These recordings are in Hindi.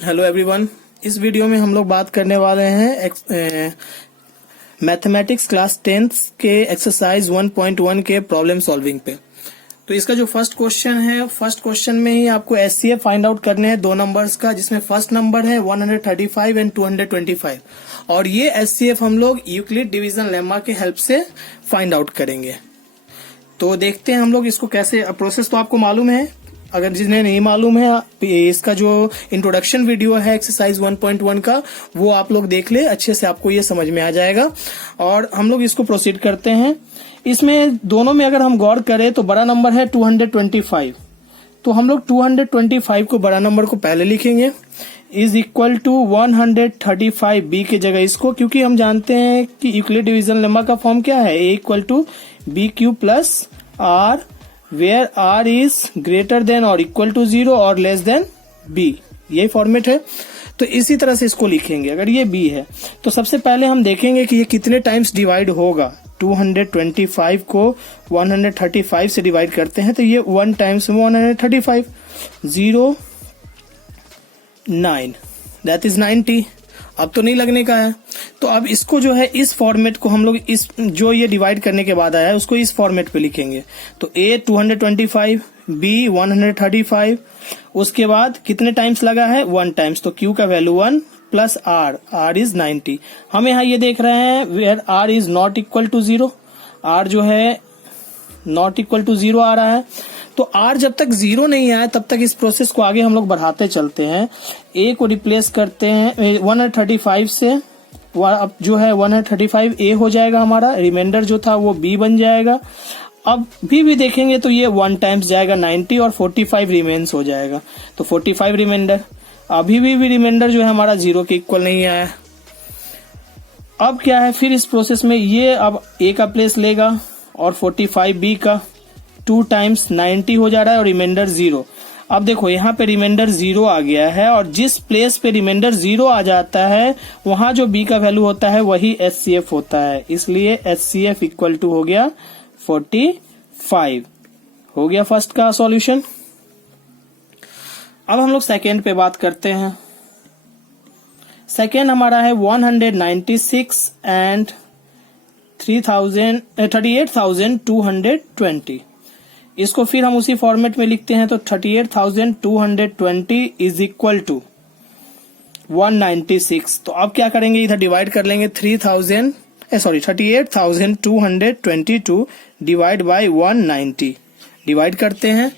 Hello everyone. इस वीडियो में हम लोग बात करने वाले हैं मैथमेटिक्स क्लास 10th के एक्सरसाइज 1.1 के प्रॉब्लम सॉल्विंग पे। तो इसका जो फर्स्ट क्वेश्चन है, फर्स्ट क्वेश्चन में ही आपको एचसीएफ फाइंड आउट करने हैं दो नंबर्स का, जिसमें फर्स्ट नंबर है 135 एंड 225 और ये एचसीएफ हम लोग यूक्लिड डिवीजन लेमा के हेल्प से फाइंड आउट करेंगे। तो देखते हैं हम लोग इसको कैसे। प्रोसेस तो आपको मालूम है, अगर जिन्हें नहीं मालूम है इसका जो इंट्रोडक्शन वीडियो है एक्सरसाइज 1.1 का वो आप लोग देख ले, अच्छे से आपको ये समझ में आ जाएगा। और हम लोग इसको प्रोसीड करते हैं। इसमें दोनों में अगर हम गौर करें तो बड़ा नंबर है 225, तो हम लोग 225 को बड़ा नंबर को पहले लिखेंगे इज इक्वल टू 135 बी की जगह इसको, क्योंकि हम जानते हैं कि यूक्लिड डिवीजन लेमा का फॉर्म क्या है, A equal to B Q plus R where are is greater than और इक्वल टू 0 और लेस देन बी, ये फॉर्मेट है। तो इसी तरह से इसको लिखेंगे। अगर ये बी है तो सबसे पहले हम देखेंगे कि ये कितने टाइम्स डिवाइड होगा। 225 को 135 से डिवाइड करते हैं तो ये 1 टाइम्स 135 0 9 दैट इज 90। अब तो नहीं लगने का है, तो अब इसको जो है इस फॉर्मेट को हम लोग इस जो ये डिवाइड करने के बाद आया है उसको इस फॉर्मेट पे लिखेंगे। तो ए 225 बी 135, उसके बाद कितने टाइम्स लगा है 1 टाइम्स, तो क्यू का वैल्यू 1 प्लस आर इज 90। हम यहाँ ये देख रहे हैं where are is not equal to 0, r जो है नॉट इक्वल टू 0 आ रहा है। तो आर जब तक 0 नहीं आया तब तक इस प्रोसेस को आगे हम लोग बढ़ाते चलते हैं। ए को रिप्लेस करते हैं 135 से, अब जो है 135 ए हो जाएगा हमारा, रिमाइंडर जो था वो बी बन जाएगा। अब भी देखेंगे तो ये 1 टाइम्स जाएगा 90 और 45 रिमेन्स हो जाएगा, तो 45 रिमाइंडर। अभी भी रिमाइंडर जो है हमारा 0 के इक्वल नहीं आया। अब क्या है, फिर इस प्रोसेस में ये अब ए का प्लेस लेगा और 45 बी का 2 टाइम्स 90 हो जा रहा है और रिमाइंडर 0। अब देखो यहाँ पे रिमाइंडर 0 आ गया है और जिस प्लेस पे रिमाइंडर 0 आ जाता है वहां जो बी का वैल्यू होता है वही एचसीएफ होता है, इसलिए एचसीएफ इक्वल टू हो गया 45। हो गया फर्स्ट का सॉल्यूशन। अब हम लोग सेकेंड पे बात करते हैं। सेकेंड हमारा है 196 एंड 38,220। इसको फिर हम उसी फॉर्मेट में लिखते हैं, तो 38,220 इज इक्वल टू 196। तो अब क्या करेंगे, इधर डिवाइड कर लेंगे 38,222 डिवाइड बाय 190 डिवाइड करते हैं।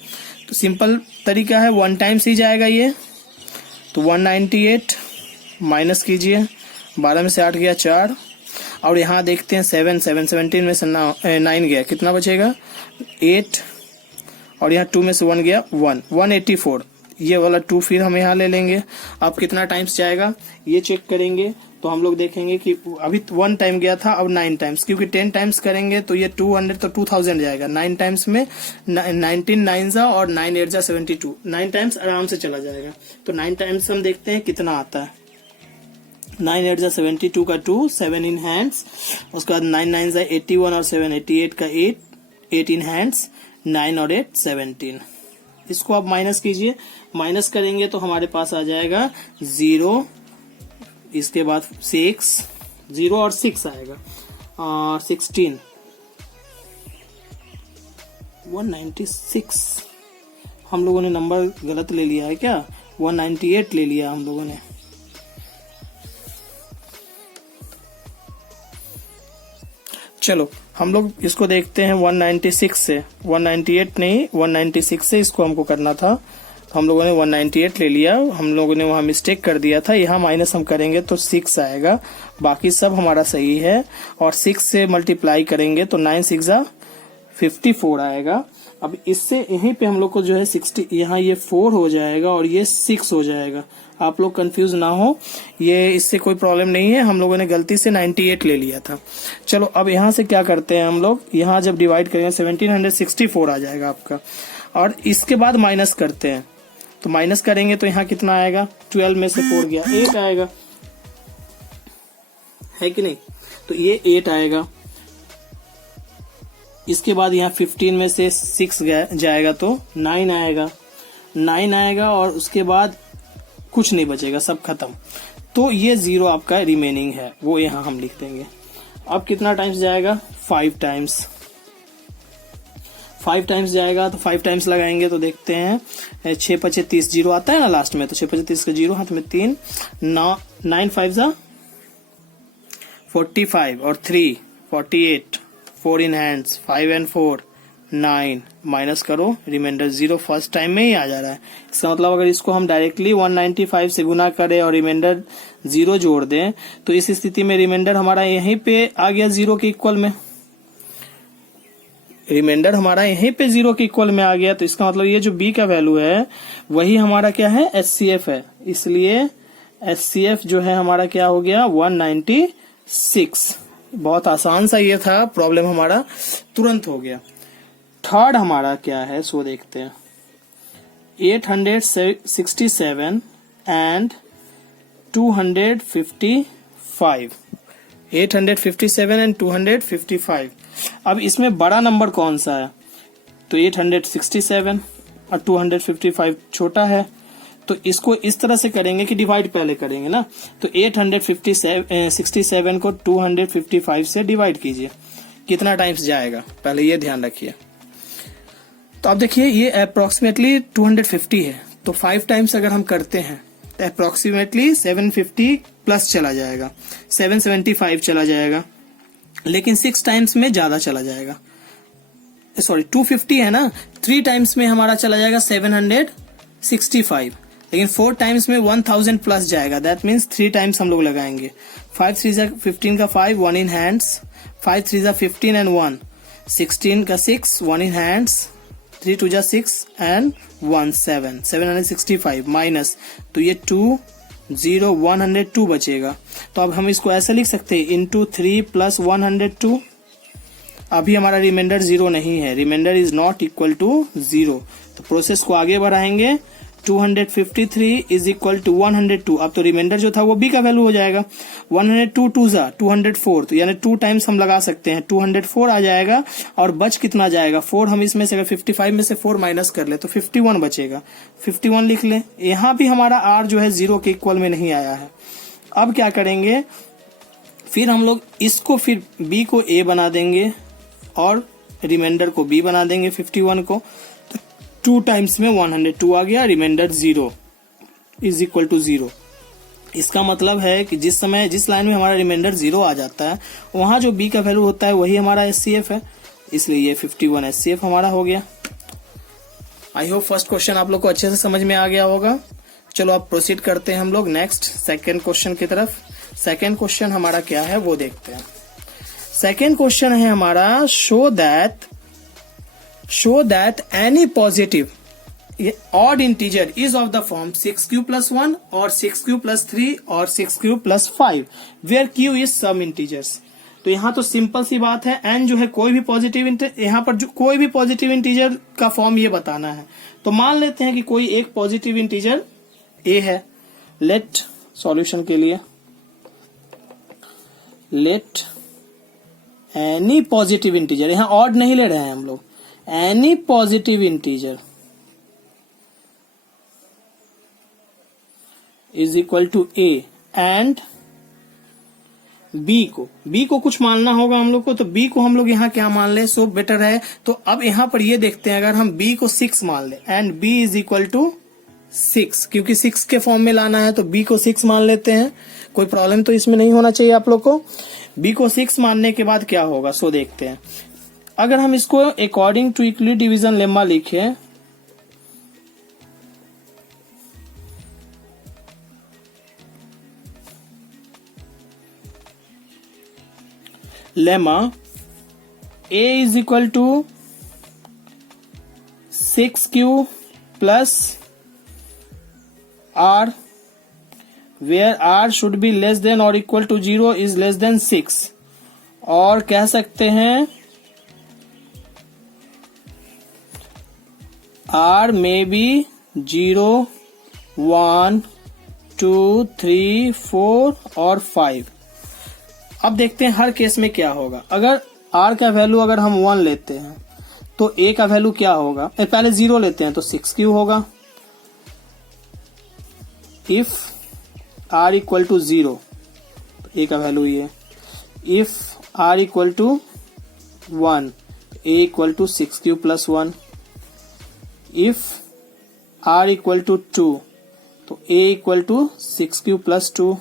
तो सिंपल तरीका है, 1 टाइम्स ही जाएगा ये, तो 198 माइनस कीजिए, 12 में से 8 गया 4 और यहाँ देखते हैं 17 में से 9 गया, कितना बचेगा 8 और यहाँ 2 में से 1 गया 184। ये वाला 2 फिर हम यहाँ ले लेंगे। अब कितना टाइम्स जाएगा ये चेक करेंगे, तो हम लोग देखेंगे कि अभी 1 टाइम गया था, अब 9 टाइम्स, क्योंकि 10 टाइम्स करेंगे तो ये 200 तो 2000 जाएगा। 9 टाइम्स में 19 9 जा और 9 8 जा 72, 9 टाइम्स आराम से चला जाएगा। तो 9 टाइम्स हम देखते हैं कितना आता है। 9 8 जा 72 का 2, 7 इन हैंड्स, उसके बाद 9 9 जा 81 और 7 88 का 8 इन हैंड्स, 9 और 8 17। इसको आप माइनस कीजिए, माइनस करेंगे तो हमारे पास आ जाएगा 0, इसके बाद 6, 0 और 6 आएगा 16, 196। हम लोगों ने नंबर गलत ले लिया है क्या, 198 ले लिया हम लोगों ने। चलो हम लोग इसको देखते हैं 196 से, 198 नहीं 196 से इसको हमको करना था, तो हम लोगों ने 198 ले लिया। हम लोगों ने वहां मिस्टेक कर दिया था, यहाँ माइनस हम करेंगे तो 6 आएगा, बाकी सब हमारा सही है। और 6 से मल्टीप्लाई करेंगे तो 9 6 जा 54 आएगा। अब इससे यहीं पे हम लोग को जो है 60, यहाँ ये 4 हो जाएगा और ये 6 हो जाएगा। आप लोग कंफ्यूज ना हो, ये इससे कोई प्रॉब्लम नहीं है, हम लोगों ने गलती से 98 ले लिया था। चलो अब यहाँ से क्या करते हैं हम लोग, यहाँ जब डिवाइड करेंगे 1764 आ जाएगा आपका, और इसके बाद माइनस करते हैं। तो माइनस करेंगे तो यहाँ कितना आएगा, 12 में से 4 गया 8 आएगा, है कि नहीं, तो ये 8 आएगा। इसके बाद यहाँ 15 में से 6 जाएगा तो 9 आएगा, 9 आएगा और उसके बाद कुछ नहीं बचेगा, सब खत्म। तो ये 0 आपका रिमेनिंग है, वो यहाँ हम लिख देंगे। अब कितना टाइम्स जाएगा? 5 टाइम्स। 5 टाइम्स जाएगा तो 5 टाइम्स लगाएंगे तो देखते हैं 6 5 30 0 आता है ना लास्ट में, तो 6 5 30 का 0, हाथ में 3, 9 5 45 और 3 48, 4 इन हैंड्स, 5 एंड 4 9, माइनस करो, रिमाइंडर 0 फर्स्ट टाइम में ही आ जा रहा है। इसका मतलब अगर इसको हम डायरेक्टली 195 से गुना करें और रिमाइंडर 0 जोड़ दें तो इस स्थिति में रिमाइंडर हमारा यहीं पे आ गया 0 के इक्वल में। रिमाइंडर हमारा यहीं पे 0 के इक्वल में आ गया, तो इसका मतलब ये जो b का वैल्यू है वही हमारा क्या है? HCF है। इसलिए HCF जो है हमारा क्या हो गया? 196। बहुत आसान सा ये था, प्रॉब्लम हमारा तुरंत हो गया। थर्ड हमारा क्या है सो देखते हैं। 867 एंड 255। 857 एंड 255। अब इसमें बड़ा नंबर कौन सा है? तो 867 और 255 छोटा है, तो इसको इस तरह से करेंगे कि डिवाइड पहले करेंगे ना। तो 867 को 255 से डिवाइड कीजिए, कितना टाइम्स जाएगा पहले ये ध्यान रखिए। तो अब देखिए ये अप्रोक्सीमेटली 250 है, तो 5 टाइम्स अगर हम करते हैं तो अप्रोक्सीमेटली 750 प्लस चला जाएगा, 775 चला जाएगा, लेकिन 6 टाइम्स में ज्यादा चला जाएगा। सॉरी 250 है ना, 3 टाइम्स में हमारा चला जाएगा 765, लेकिन 4 टाइम्स में 1000 प्लस जाएगा। दैट मीन्स 3 टाइम्स हम लोग लगाएंगे। 5 3 15 का 5, 1 इन हैंड्स, 5 3 15 एंड 1, 16 का 6, 1 इन हैंड्स, 3 2 6 एंड 1 7, 765 माइनस, तो ये 2 0 102 बचेगा। तो अब हम इसको ऐसे लिख सकते हैं इंटू 3 प्लस 102। अभी हमारा रिमाइंडर 0 नहीं है, reminder is not equal to 0। तो प्रोसेस को आगे बढ़ाएंगे। 253 इज इक्वल टू 102। अब तो रिमाइंडर जो था वो b का वैल्यू हो जाएगा। 102 2 204, तो यानी 2 टाइम्स हम लगा सकते हैं, 204 आ जाएगा। और बच कितना जाएगा? 4। हम इसमें से अगर 55 में से 4 माइनस कर ले तो 51 बचेगा। 51 लिख ले। यहाँ भी हमारा r जो है 0 के इक्वल में नहीं आया है। अब क्या करेंगे? फिर हम लोग इसको फिर b को a बना देंगे और रिमाइंडर को b बना देंगे 51 को। 2 टाइम्स में 102 आ गया, रिमाइंडर 0 इज इक्वल टू 0। इसका मतलब है कि जिस लाइन में हमारा रिमाइंडर 0 आ जाता है वहां जो b का वैल्यू होता है वही हमारा HCF है, इसलिए ये 51 HCF हमारा हो गया। आई होप फर्स्ट क्वेश्चन आप लोग को अच्छे से समझ में आ गया होगा। चलो अब प्रोसीड करते हैं हम लोग नेक्स्ट सेकेंड क्वेश्चन की तरफ। सेकेंड क्वेश्चन हमारा क्या है वो देखते हैं। सेकेंड क्वेश्चन है हमारा show that any positive odd integer is of the form 6q plus 1 or 6q plus 3 or 6q plus 5 where q is some integers। तो यहाँ तो सिंपल सी बात है, n जो है कोई भी पॉजिटिव यहाँ पर जो कोई भी पॉजिटिव इंटीजर का फॉर्म ये बताना है। तो मान लेते हैं कि कोई एक पॉजिटिव इंटीजर a है। लेट सॉल्यूशन के लिए लेट एनी पॉजिटिव इंटीजर, यहाँ ऑड नहीं ले रहे हैं हम लोग, any positive integer is equal to a and b को कुछ मानना होगा हम लोग को। तो b को हम लोग यहाँ क्या मान ले सो बेटर है। तो अब यहाँ पर ये देखते हैं, अगर हम b को 6 मान ले and b is equal to 6, क्योंकि 6 के फॉर्म में लाना है तो b को 6 मान लेते हैं। कोई प्रॉब्लम तो इसमें नहीं होना चाहिए आप लोग को। b को 6 मानने के बाद क्या होगा सो देखते हैं। अगर हम इसको according to Euclid division lemma लिखे, lemma a is equal to 6q plus r where r should be less than or equal to 0 is less than 6, और कह सकते हैं r may be 0 1 2 3 4 और 5। अब देखते हैं हर केस में क्या होगा। अगर r का वैल्यू अगर हम 1 लेते हैं तो a का वैल्यू क्या होगा? पहले 0 लेते हैं तो 6q होगा, इफ r इक्वल टू 0, तो a का वैल्यू ये, if r equal to 1, a equal to 6 cube plus 1, if r equal to 2, तो a equal to 6 cube plus 2।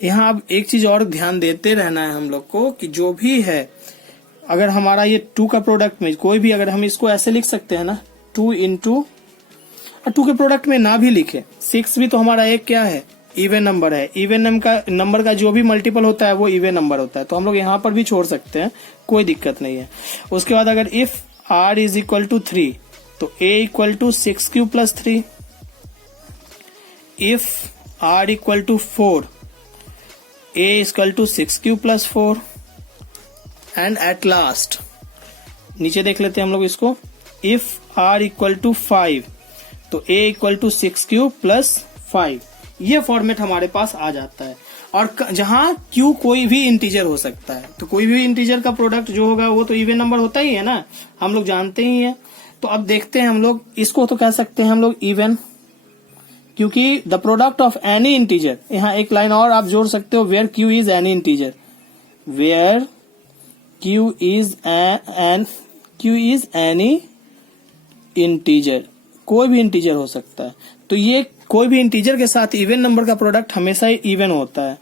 यहाँ अब एक चीज और ध्यान देते रहना है हम लोग को कि जो भी है, अगर हमारा ये 2 का प्रोडक्ट में कोई भी, अगर हम इसको ऐसे लिख सकते हैं ना, 2 इंटू 2 के प्रोडक्ट में ना भी लिखे, 6 भी तो हमारा एक क्या है, इवन नंबर है। इवन नंबर का जो भी मल्टीपल होता है वो इवन नंबर होता है, तो हम लोग यहाँ पर भी छोड़ सकते हैं, कोई दिक्कत नहीं है। उसके बाद अगर if r is equal to 3, तो a equal to 6 cube plus 3, if r equal to 4, a equal to 6 cube plus 4, and at last नीचे देख लेते हैं हम लोग इसको, इफ r इक्वल टू 5, तो a equal to 6 cube plus 5। ये फॉर्मेट हमारे पास आ जाता है। और जहां q कोई भी इंटीजर हो सकता है, तो कोई भी इंटीजर का प्रोडक्ट जो होगा वो तो इवन नंबर होता ही है ना, हम लोग जानते ही हैं। तो अब देखते हैं हम लोग इसको, तो कह सकते हैं हम लोग इवन, क्योंकि the product of any integer, यहाँ एक लाइन और आप जोड़ सकते हो, where q is any integer, where q is any integer, कोई भी इंटीजर हो सकता है। तो ये कोई भी इंटीजर के साथ इवन नंबर का प्रोडक्ट हमेशा ही इवन होता है।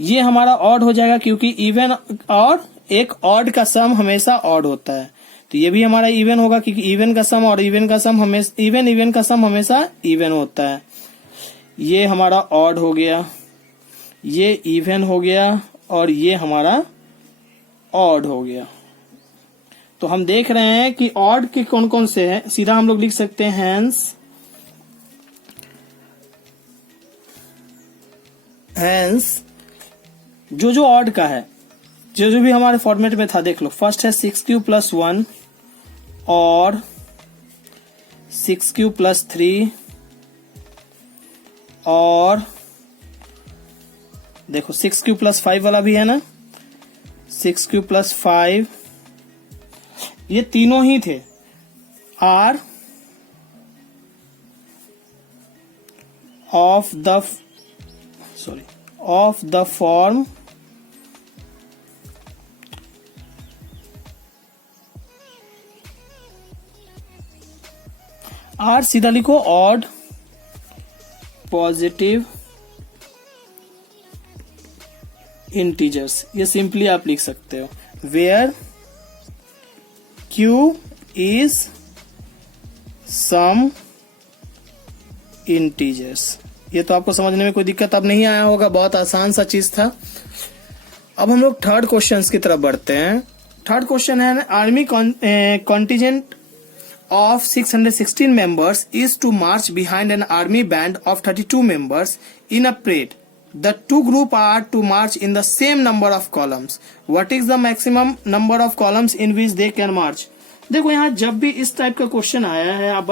ये हमारा ऑड हो जाएगा, क्योंकि इवन और एक ऑड का सम हमेशा ऑड होता है। तो ये भी हमारा इवन होगा, क्योंकि इवन का सम और इवन का सम हमेशा इवन का सम हमेशा इवन होता है। ये हमारा ऑड हो गया, ये इवन हो गया, और ये हमारा ऑड हो गया। तो हम देख रहे हैं कि ऑड के कौन कौन से हैं। सीधा हम लोग लिख सकते हैं हैंस जो ऑड का है, जो भी हमारे फॉर्मेट में था, देख लो। फर्स्ट है 6 क्यूब प्लस 1 और 6 क्यूब प्लस 3, और देखो 6 क्यूब प्लस 5 वाला भी है ना, 6 क्यूब प्लस 5, ये तीनों ही थे r of the form r, सीधा लिखो ऑड पॉजिटिव इंटीजर्स, ये सिंपली आप लिख सकते हो, where q is some integers. ये तो आपको समझने में कोई दिक्कत अब नहीं आया होगा, बहुत आसान सा चीज था। अब हम लोग थर्ड क्वेश्चन की तरफ बढ़ते हैं। थर्ड क्वेश्चन है, army contingent of 616 members is to march behind an army band of 32 members in a parade. The two groups are to march in the same number of columns. What is the maximum number of columns in which they can march? देखो यहाँ जब भी इस टाइप का क्वेश्चन आया है, आप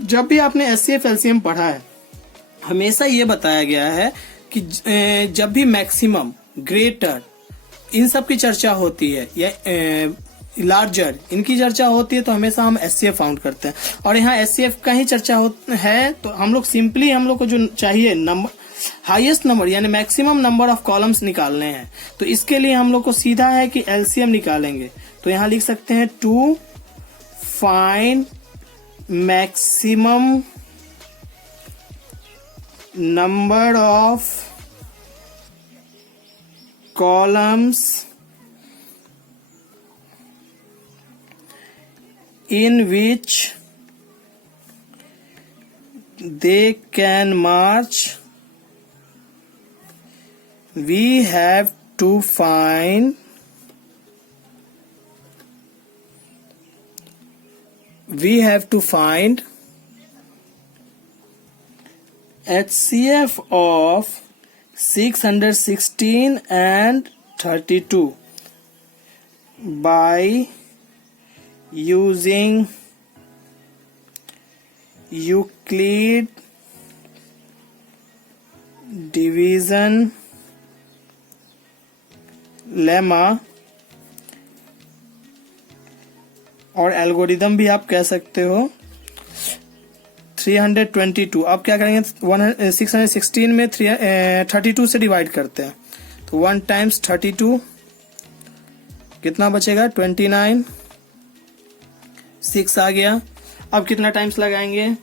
जब भी आपने SCF LCM पढ़ा है, हमेशा ये बताया गया है कि जब भी मैक्सिमम, ग्रेटर, इन सब की चर्चा होती है, या लार्जर, इनकी चर्चा होती है, तो हमेशा हम SCF फाउंड करते हैं। और यहाँ SCF का ही चर्चा है, तो हम लोग सिंपली, हम लोग को जो चाहिए नंबर, हाईएस्ट नंबर यानी मैक्सिमम नंबर ऑफ कॉलम्स निकालने हैं। तो इसके लिए हम लोग को सीधा है कि LCM निकालेंगे। तो यहाँ लिख सकते हैं to find maximum number of columns in which they can march, we have to find HCF of 616 and 32 by using Euclid division lemma, और एल्गोरिदम भी आप कह सकते हो, 322। अब क्या करेंगे, 616 में 32 से डिवाइड करते हैं, तो 1 टाइम्स 32 कितना बचेगा 29, 6 आ गया। अब कितना टाइम्स लगाएंगे,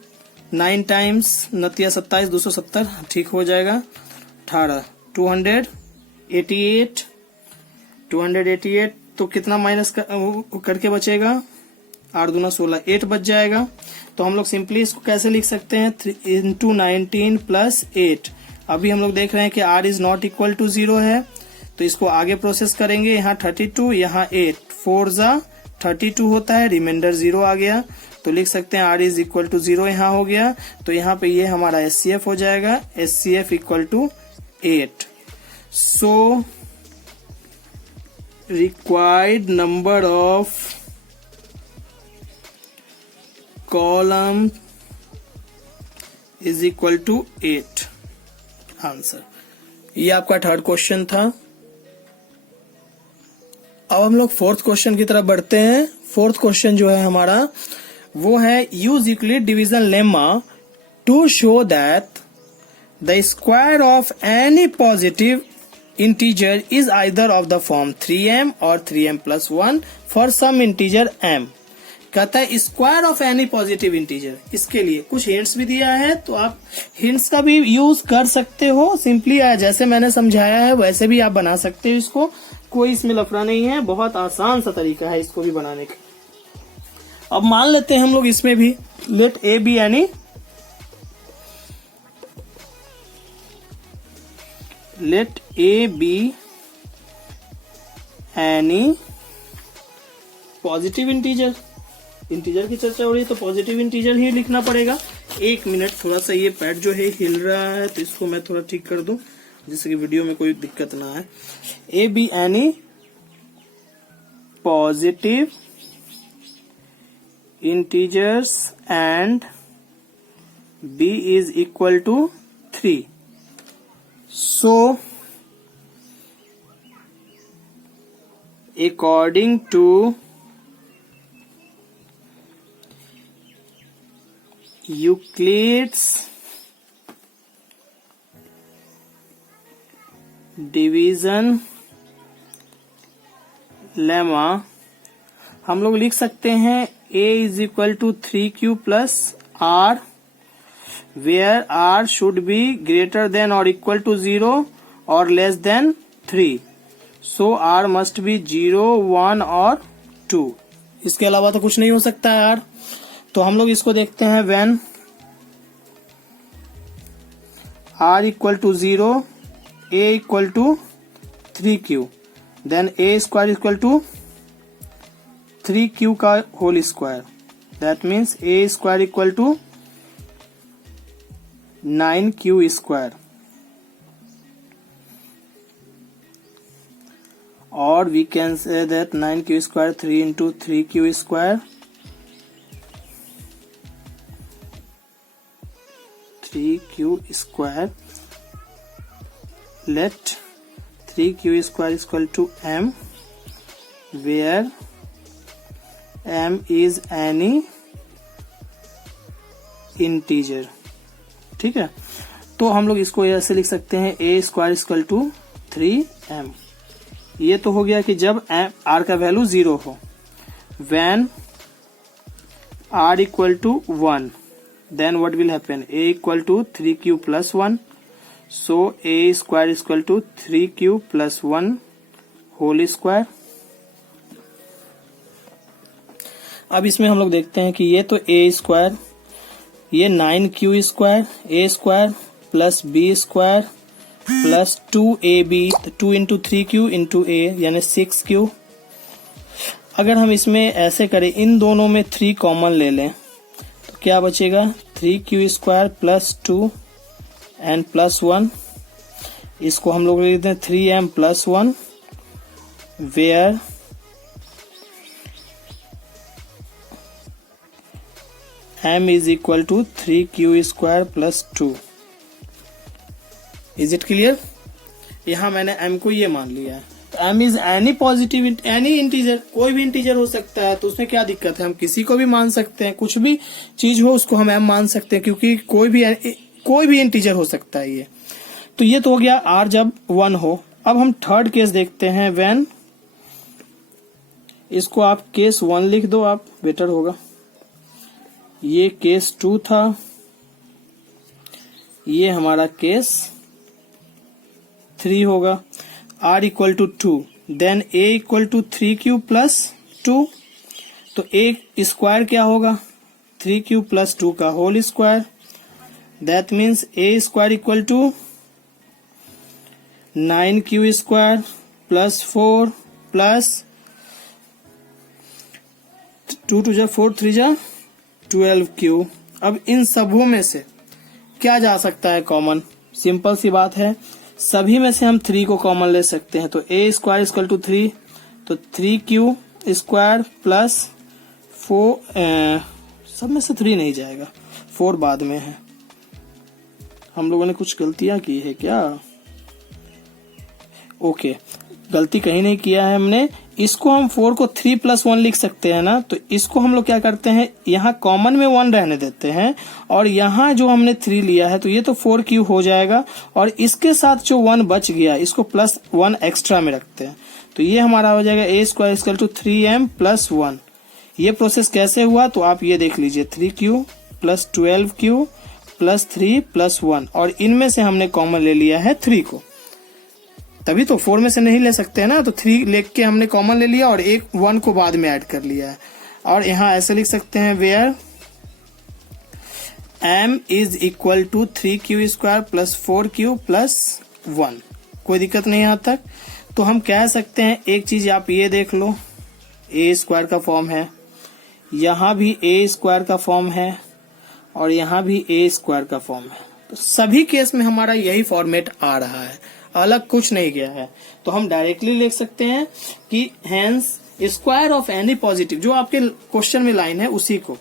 9 टाइम्स 9 27, 270 ठीक हो जाएगा, 18, 288 तो कितना माइनस करके बचेगा, 8 दूना 16, 8 बच जाएगा। तो हम लोग सिंपली इसको कैसे लिख सकते हैं, 3 into 19 प्लस 8। अभी हम लोग देख रहे हैं कि r is not equal to 0 है, तो इसको आगे प्रोसेस करेंगे। यहाँ 32, यहाँ 8, 4 जा 32 होता है, रिमाइंडर 0 आ गया, तो लिख सकते हैं r इज इक्वल टू 0 यहाँ हो गया। तो यहाँ पे ये हमारा SCF हो जाएगा, SCF equal to 8। So required number of column is equal to 8 answer. ये आपका थर्ड क्वेश्चन था। अब हम लोग फोर्थ क्वेश्चन की तरफ बढ़ते हैं। फोर्थ क्वेश्चन जो है हमारा वो है use Euclid division lemma to show that the square of any positive integer is either of the form 3m और 3m+1 for some integer m। कहता है square of any positive integer, इसके लिए कुछ हिंट्स भी दिया है, तो आप हिंट्स का भी यूज कर सकते हो। सिंपली जैसे मैंने समझाया है वैसे भी आप बना सकते हो इसको, कोई इसमें लफड़ा नहीं है, बहुत आसान सा तरीका है इसको भी बनाने का। अब मान लेते हैं हम लोग इसमें भी let a B any positive integer की चर्चा हो रही है, तो पॉजिटिव इंटीजर ही लिखना पड़ेगा। 1 मिनट, थोड़ा सा ये पैड जो है हिल रहा है, तो इसको मैं थोड़ा ठीक कर दूं जिससे कि वीडियो में कोई दिक्कत ना आए। A B any positive integers and b is equal to 3. So according to Euclid's division lemma हम लोग लिख सकते हैं a is equal to 3q plus r, where r should be greater than or equal to 0 or less than 3. So r must be 0, 1 और 2। इसके अलावा तो कुछ नहीं हो सकता है r। तो हम लोग इसको देखते हैं when r equal to 0, a equal to 3q, then a square equal to 3q का whole square, that means a square equal to 9q square, or we can say that 9q square 3 into 3q square, 3q square, let 3q square is equal to m, where m is any integer। ठीक है, तो हम लोग इसको ऐसे लिख सकते हैं a square equal to 3m। ये तो हो गया कि जब r का वैल्यू 0 हो। when r equal to 1, then what will happen, a equal to 3q plus 1, so a square is equal to 3q plus 1 whole square। अब इसमें हम लोग देखते हैं कि ये तो a स्क्वायर, ये 9q square, a square plus b square plus 2ab, 2 into 3q into a यानी 6q। अगर हम इसमें ऐसे करें, इन दोनों में 3 कॉमन ले लें, तो क्या बचेगा 3q square plus 2 and plus 1। इसको हम लोग लिखते हैं 3m plus 1, where m is equal to 3q square plus 2। Is it clear? यहाँ मैंने m को ये मान लिया है। m is any positive any integer, कोई भी इंटीजर हो सकता है, तो उसमें क्या दिक्कत है, हम किसी को भी मान सकते हैं, कुछ भी चीज हो उसको हम m मान सकते हैं, क्योंकि कोई भी इंटीजर हो सकता है ये। तो ये तो हो गया r जब 1 हो। अब हम थर्ड केस देखते हैं, व्हेन, इसको आप केस 1 लिख दो, आप बेटर होगा। ये केस 2 था, ये हमारा केस 3 होगा। r equal to 2, then a equal to 3q plus 2, तो a स्क्वायर क्या होगा, 3q प्लस 2 का whole square, that means a square equal to 9q square plus 4 plus 2 2 जा 4 3 जा 12q। अब इन सबों में से क्या जा सकता है कॉमन, सिंपल सी बात है, सभी में से हम 3 को कॉमन ले सकते हैं। तो a स्क्वायर इक्वल टू 3, तो 3q स्क्वायर प्लस 4, सब में से 3 नहीं जाएगा, 4 बाद में है। हम लोगों ने कुछ गलतियां की है क्या? ओके, गलती कहीं नहीं किया है हमने। इसको हम 4 को 3 प्लस 1 लिख सकते हैं ना, तो इसको हम लोग क्या करते हैं, यहाँ कॉमन में 1 रहने देते हैं, और यहाँ जो हमने 3 लिया है तो ये तो 4q हो जाएगा, और इसके साथ जो 1 बच गया इसको प्लस 1 एक्स्ट्रा में रखते हैं, तो ये हमारा हो जाएगा a square equal to 3m plus 1। ये प्रोसेस कैसे हुआ, तो आप ये देख लीजिए, 3q plus 12q plus 3 plus 1, और इनमें से हमने कॉमन ले लिया है 3 को, तभी तो 4 में से नहीं ले सकते हैं ना, तो 3 लेके के हमने कॉमन ले लिया और 1 को बाद में ऐड कर लिया है। और यहाँ ऐसे लिख सकते हैं, where m is equal to 3q square plus 4q plus 1, कोई दिक्कत नहीं यहाँ तक। तो हम कह सकते हैं, एक चीज आप ये देख लो, a स्क्वायर का फॉर्म है, यहाँ भी a स्क्वायर का फॉर्म है, और यहाँ भी a स्क्वायर का फॉर्म है, तो सभी केस में हमारा यही फॉर्मेट आ रहा है, अलग कुछ नहीं गया है। तो हम डायरेक्टली लिख सकते हैं कि hence square of any positive, जो आपके क्वेश्चन में लाइन है उसी को,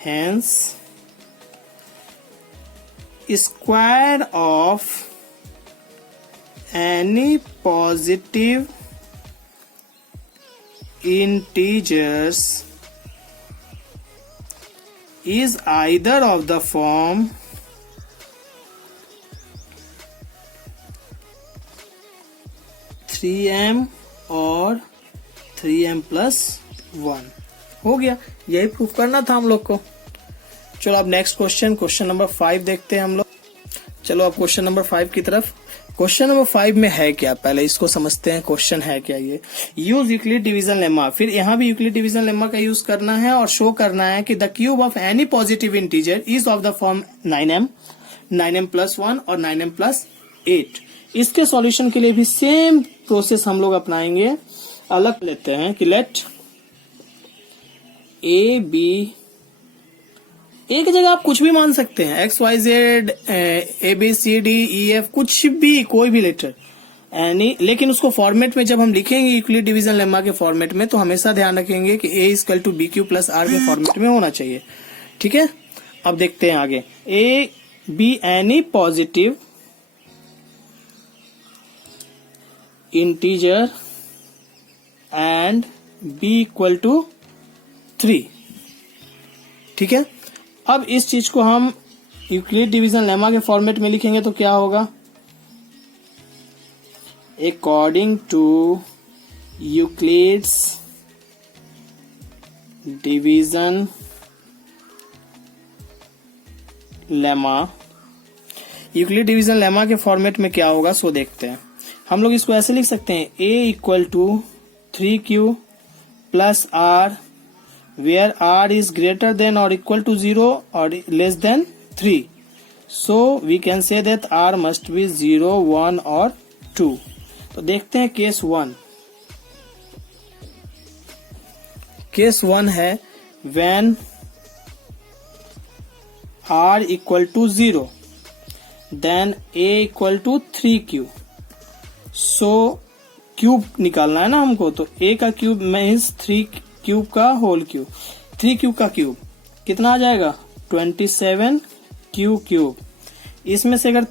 hence square of any positive integers is either of the form 3m और 3m प्लस 1। हो गया, यही प्रूफ करना था हम लोग को। चलो अब नेक्स्ट क्वेश्चन नंबर 5 देखते हैं हम लोग। चलो अब क्वेश्चन नंबर 5 की तरफ। क्वेश्चन नंबर 5 में है क्या, पहले इसको समझते हैं, क्वेश्चन है क्या ये। यूज यूक्लिड डिवीजन लेमा, फिर यहाँ भी यूक्लिड डिवीजन लेमा का यूज करना है और शो करना है कि the cube of any positive integer is of the form 9m plus 1 और 9m प्लस 8। इसके सॉल्यूशन के लिए भी सेम प्रोसेस हम लोग अपनाएंगे, अलग लेते हैं कि लेट ए बी, एक जगह आप कुछ भी मान सकते हैं, x y z a b c d e f, कुछ भी, कोई भी लेटर एनी, लेकिन उसको फॉर्मेट में जब हम लिखेंगे यूक्लिड डिवीजन लेमा के फॉर्मेट में, तो हमेशा ध्यान रखेंगे कि A equal to B Q plus R के फॉर्मेट में होना चाहिए। ठीक है, अब देखते हैं आगे। A B any positive integer and B equal to 3। ठीक है, अब इस चीज को हम यूक्लिड डिवीजन लेमा के फॉर्मेट में लिखेंगे तो क्या होगा, according to Euclid's division lemma, Euclid division lemma के फॉर्मेट में क्या होगा सो देखते हैं। हम लोग इसको ऐसे लिख सकते हैं, a equal to 3q plus r, where r is greater than or equal to 0 or less than 3. So we can say that r must be 0, 1 or 2. तो देखते हैं केस 1। केस 1 है when r equal to 0 then a equal to 3q. So cube निकालना है ना हमको, तो a का क्यूब मीन्स 3 क्यूब का होल क्यूब, 3 क्यूब का क्यूब कितना आ जाएगा 27 क्यूब। इसमें से अगर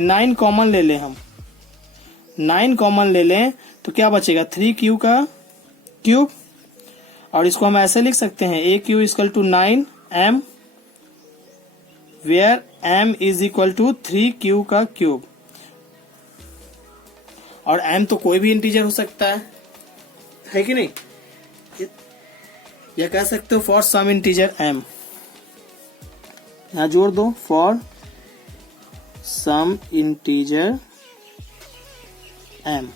9 कॉमन ले लें, हम 9 कॉमन ले लें तो क्या बचेगा 3q का क्यूब, और इसको हम ऐसे लिख सकते हैं AQ equal to 9m, where m is equal to 3q का क्यूब। और m तो कोई भी इंटीजर हो सकता है कि नहीं, या कह सकते हो फॉर सम इंटीजर m, यहां जोड़ दो फॉर सम इंटीजर m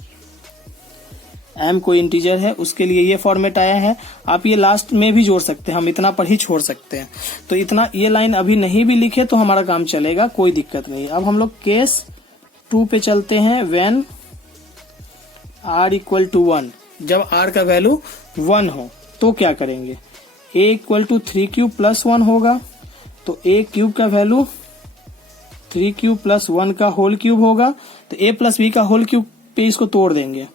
कोई इंटीजर है उसके लिए ये फॉर्मेट आया है। आप ये लास्ट में भी जोड़ सकते हैं, हम इतना पर ही छोड़ सकते हैं। तो इतना ये लाइन अभी नहीं भी लिखे तो हमारा काम चलेगा, कोई दिक्कत नहीं। अब हम लोग केस 2 पे चलते हैं। व्हेन r इक्वल टू 1, जब r का वैल्यू 1 हो तो क्या करेंगे, a equal to 3q plus 1 होगा, तो a क्यूब का वैल्यू 3q प्लस 1 का होल क्यूब होगा, तो a प्लस b का होल क्यूब पे इसको तोड़ देंगे,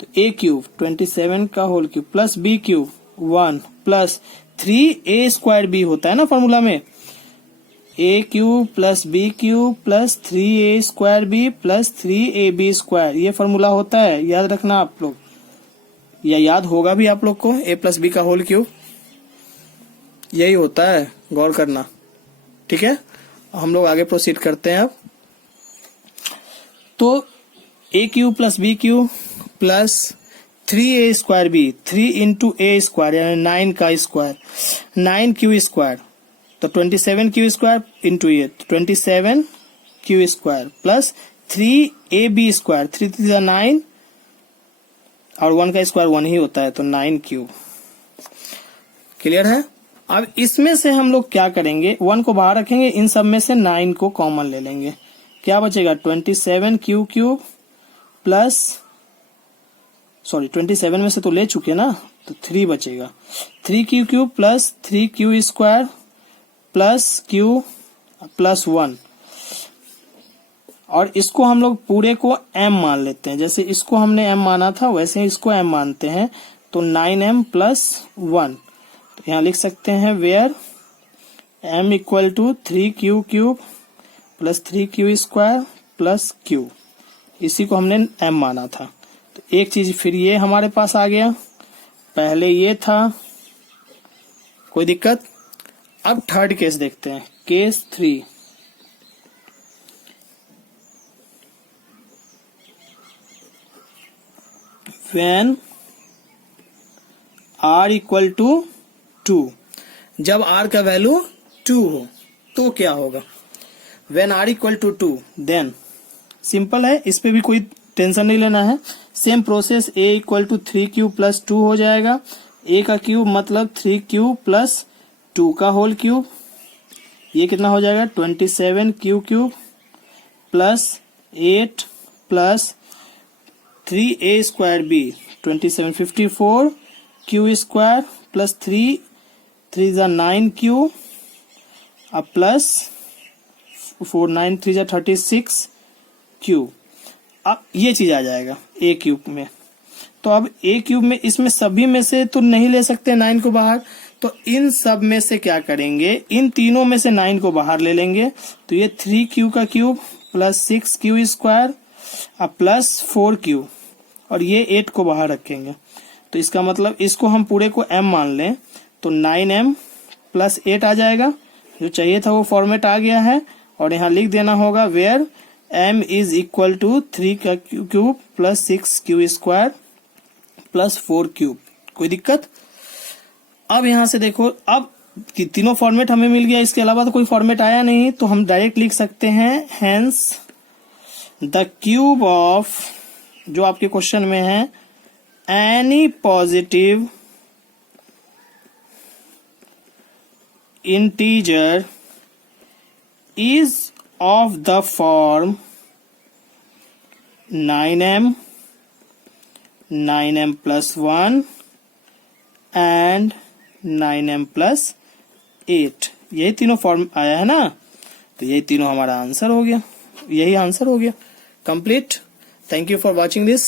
तो a क्यूब 27 का whole cube plus b cube 1 plus 3a square b होता है ना फॉर्मूला में, a cube plus b cube plus 3a square b plus 3ab square, ये फॉर्मूला होता है, याद रखना आप लोग, या याद होगा भी आप लोग को। a प्लस b का होल क्यूब यही होता है, गौर करना, ठीक है। हम लोग आगे प्रोसीड करते हैं। अब तो a cube plus b cube plus 3a square b, 3 into A square यानी 9 का स्क्वायर, 9q स्क्वायर, तो 27q स्क्वायर इंटू ये 27q square plus 3ab square, 3 3 9 और 1 का स्क्वायर 1 ही होता है, तो 9q। क्लियर है। अब इसमें से हम लोग क्या करेंगे, 1 को बाहर रखेंगे, इन सब में से 9 को कॉमन ले लेंगे, क्या बचेगा 27q क्यूब प्लस 27 में से तो ले चुके ना, तो 3 बचेगा, 3q cube plus 3q square plus q plus 1, और इसको हम लोग पूरे को m मान लेते हैं, जैसे इसको हमने m माना था वैसे ही इसको m मानते हैं, तो 9m प्लस 1, तो यहाँ लिख सकते हैं where m equal to 3q cube plus 3q square plus q, इसी को हमने m माना था। तो एक चीज फिर ये हमारे पास आ गया, पहले ये था, कोई दिक्कत। अब थर्ड केस देखते हैं, case 3। When r equal to 2, जब r का वैल्यू 2 हो तो क्या होगा, when r equal to 2, then simple है, इस पे भी कोई टेंशन नहीं लेना है। Same process, a equal to 3q plus 2 हो जाएगा, a का क्यूब मतलब 3q प्लस 2 का होल क्यूब, ये कितना हो जाएगा 27q cube plus 8 plus 3a square b, 27 54 q square plus 3 3 9q अब प्लस 4 9 3 36 q। अब ये चीज आ जाएगा a क्यूब में, तो अब a क्यूब में इसमें सभी में से तो नहीं ले सकते 9 को बाहर, तो इन सब में से क्या करेंगे, इन तीनों में से 9 को बाहर ले लेंगे, तो ये 3q का क्यूब प्लस 6q स्क्वायर अब प्लस 4q, और ये 8 को बाहर रखेंगे, तो इसका मतलब इसको हम पूरे को m मान लें, तो 9m प्लस 8 आ जाएगा, जो चाहिए था वो फॉर्मेट आ गया है। और यहाँ लिख देना होगा where m is equal to 3 का cube plus 6q square plus 4 cube, कोई दिक्कत। अब यहाँ से देखो, अब तीनों फॉर्मेट हमें मिल गया, इसके अलावा तो कोई फॉर्मेट आया नहीं, तो हम डायरेक्ट लिख सकते हैं हेंस द क्यूब ऑफ, जो आपके क्वेश्चन में है, any positive integer is of the form 9m, 9m plus 1 and 9m plus 8, यही तीनों फॉर्म आया है ना, तो यही तीनों हमारा आंसर हो गया, यही आंसर हो गया complete. Thank you for watching this.